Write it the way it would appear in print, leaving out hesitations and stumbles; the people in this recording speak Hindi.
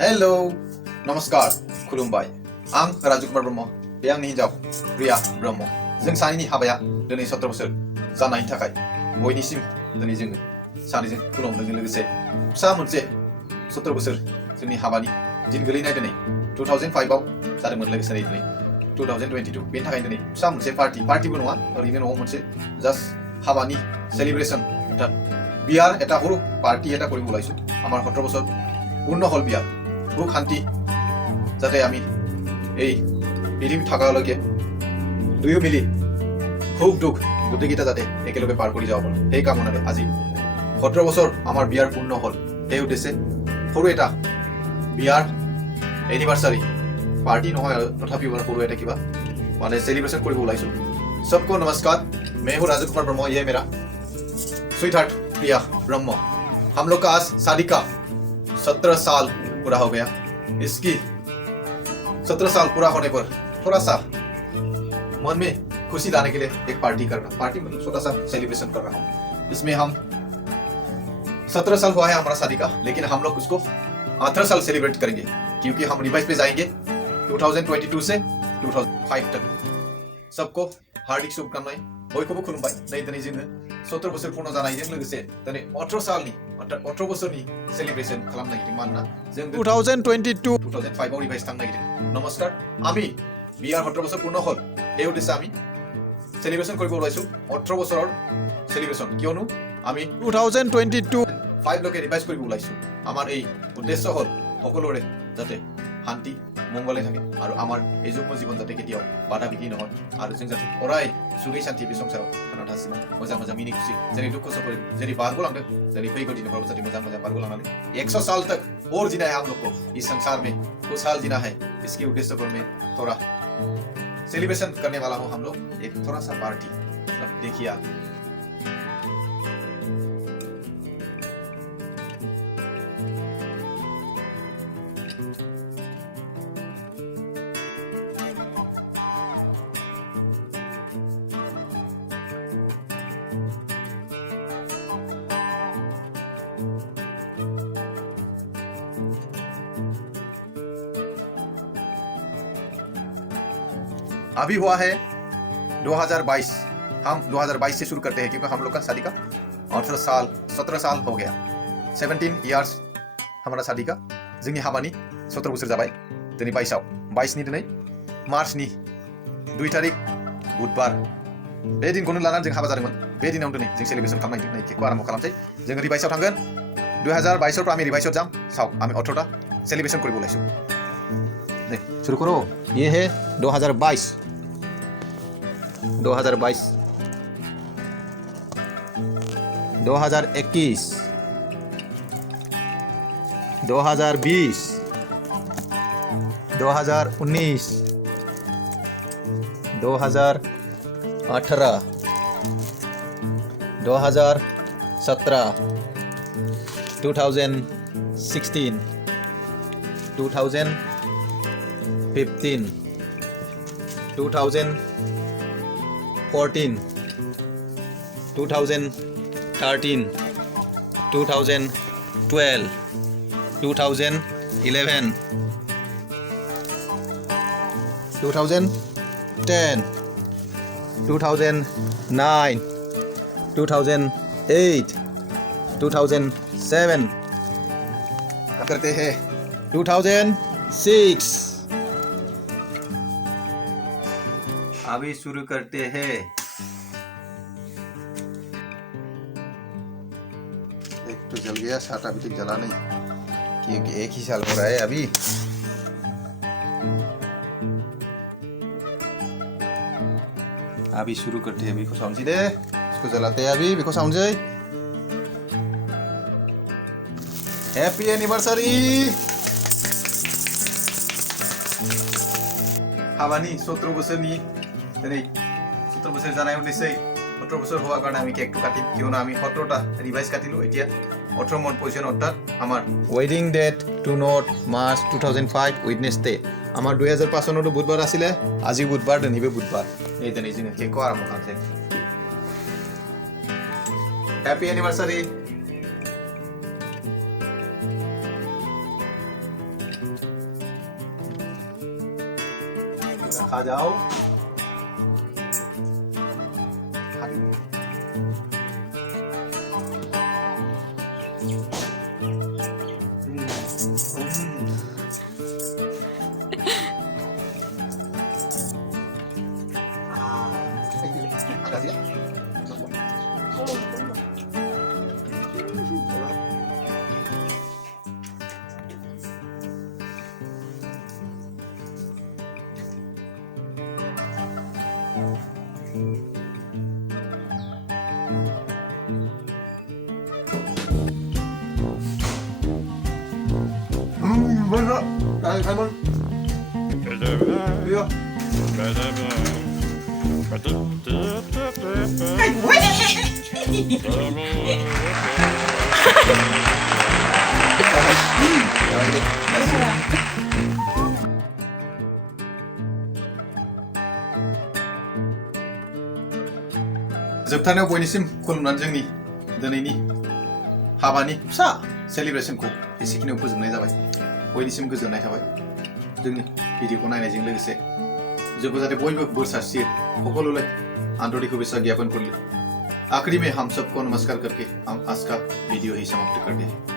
Hello, Namaskar, Khulumbai. Ang Raju Kumar Brahmo, yang ni hijau, Priya Brahmo. जों सानैनि हाबाया दिनै 17 बोसोर जानायनि थाखाय बयनिसिम दिनै जोङो सानैजों खुलुमनायजों लोगोसे फिसा मोनसे 17 बोसोर जोंनि हाबानि दिन गोलैनाय दिनै 2005 आव जादोंमोन लोगोसे दिनै 2022 बेनि थाखाय दिनै फिसा मोनसे पार्टिबो नङा ओरैनो न'आव मोनसे জাস্ট হাবানি সেলিব্রেশন অর্থাৎ বিয়ার এটা সৰু পাৰ্টি এটা কৰিব ওলাইছো আমাৰ 17 বছৰ পূৰ্ণ হল বিয়াৰ সুখ শান্তি যাতে আমি এই পৃথিৱী থাকালৈকে দুয়ো মিলি সুখ দুখ গোটেইকেইটা যাতে একেলগে পাৰ কৰি যাব পাৰোঁ সেই কামনাৰে আজি 17 বছৰ আমাৰ বিয়াৰ পূৰ্ণ হল সেই উদ্দেশ্যে সৰু এটা বিয়াৰ এনিভাৰ্সাৰী पार्टी নহয় তথাপি সৰু এটা কিবা মানে সেলিব্রেশন কৰিব ওলাইছো सबको नमस्कार मैं हूँ राजू कुमार ब्रह्मो ये मेरा स्वीट हार्ट प्रिया ब्रह्मो हम लोग का आज शादी का 17 साल पूरा हो गया इसकी 17 साल पूरा होने पर थोड़ा सा मन में खुशी लाने के लिए एक पार्टी मतलब छोटा सा सेलिब्रेशन कर रहा हूँ इसमें हम 17 साल हुआ है हमारा शादी का लेकिन हम लोग उसको 18 साल सेलिब्रेट करेंगे क्योंकि हम रिवाइज पे जाएंगे 2022 से 2005 तक सबको हार्दिक शुभकामनाएं बयखौबो खुलुमबाय नै दिनै जोङो 17 बोसोर पूर्ण जानायजों लोगोसे दिनै 18 सालनि 18 बोसोरनि सेलिब्रेशन खालामनो नागिरदों मानोना जों 2005 आव रिभाइज थांनो नागिरदों नमस्कार আমি বিয়ার 18 বছর পূর্ণ হল এই উদ্দেশ্যে আমি সেলিব্রেশন কৰিব ওলাইছো 18 বছৰৰ সেলিব্রেশন কিয়নো আমি 2022 5 লোকে রিভাইজ কৰিব ওলাইছো আমাৰ এই উদ্দেশ্য হল সকলোৰে যাতে শান্তি মঙ্গলে থাকে আৰু আমাৰ এই যুগ্ম জীৱন যাতে কেতিয়াও বাধা বিঘ্নি নহয় আৰু जों যাতে অराय सुखै शान्ति बे संसाराव थांना थासिम मोजां मिनि खुसि जेरै दुख खस्थ करि जेरै बारग'लांदों जेरै फैगौ दिनफोराव जाते मोजां बारग'लांनानै 100 साल तक और जीना है हम लोग को इस संसार में खुशहाल जीना है इसके उद्देश्य पर मैं थोड़ा सेलिब्रेशन करने वाला हूँ हम लोग एक थोड़ा सा पार्टी मतलब देखिए अभी हुआ है 2022 हम 2022 से शुरू करते हैं क्योंकि हम लोग का शादी का 17 साल हो गया 17 इयर्स हमारा शादी का जोंनि हाबानि 17 बोसोर जाबाय दिनै 22 नि दिनै मार्चनि 2 तारिख बुधबार बे दिनखौनो लानानै जों हाबा जादोंमोन बे दिनाव दिनै जों सेलिब्रेशन खालामनो नागिरदों केकखौ आराम्भ खालामसै जों रिभाइसआव थांगोन 2022 आव আমি रिभाइसआव যাম চাও আমি 18টা सेलिब्रेशन কৰিব ওলাইছো शुरू करो ये है 2022 2021 2020 2019 2018 2017 2016 2015 2014 2013 2012 2011 2010 2009 2008 2007 करते हैं 2006 अभी शुरू करते हैं एक तो जल गया साटा अभी तक जला नहीं क्योंकि एक ही साल हो रहा है अभी शुरू करते हैं अभी को साउंड दे इसको जलाते हैं अभी बिको साउंड से हैप्पी एनिवर्सरी हाबानि 17 बोसोरनि दिनै 17 बोसोर जानाय उद्देश्य 18 बोसोर होৱাৰ কাৰণে আমি কেকটো কাটিম কিয়নো আমি 17টা ৰিভাইজ কাটিলো এতিয়া 18 মন পজিশন অৰ্থাৎ আমাৰ ওয়েডিং ডেট টু নট মাৰ্চ 2005 ওয়েডনেসডে আমাৰ 2005 চনটো বুধবাৰ আছিল আজি বুধবাৰ দিনবে বুধবাৰ এই দিনে जोङो কেকखौ আৰম্ভ খামছে হ্যাপি অ্যানিভার্সারি खा जाओ। Bener, kayak kamu. Iya. जोबथारनायाव बयनिसिम खुलुमनानै जोंनि दिनैनि हाबानि फिसा सेलिब्रेशनखौ एसेखिनियाव फोजोबनाय जाबाय। बयनिसिम गोजोननाय थाबाय जोंनि भिडिअखौ नायनायजों लोगोसे जोंखौ जाहाथे बयबो बोर सारस्रियो। সকলোলৈ आंतरिक शुभेच्छा ज्ञापन कर ली। आखिरी में हम सबको नमस्कार करके हम आज का वीडियो ही समाप्त करते हैं।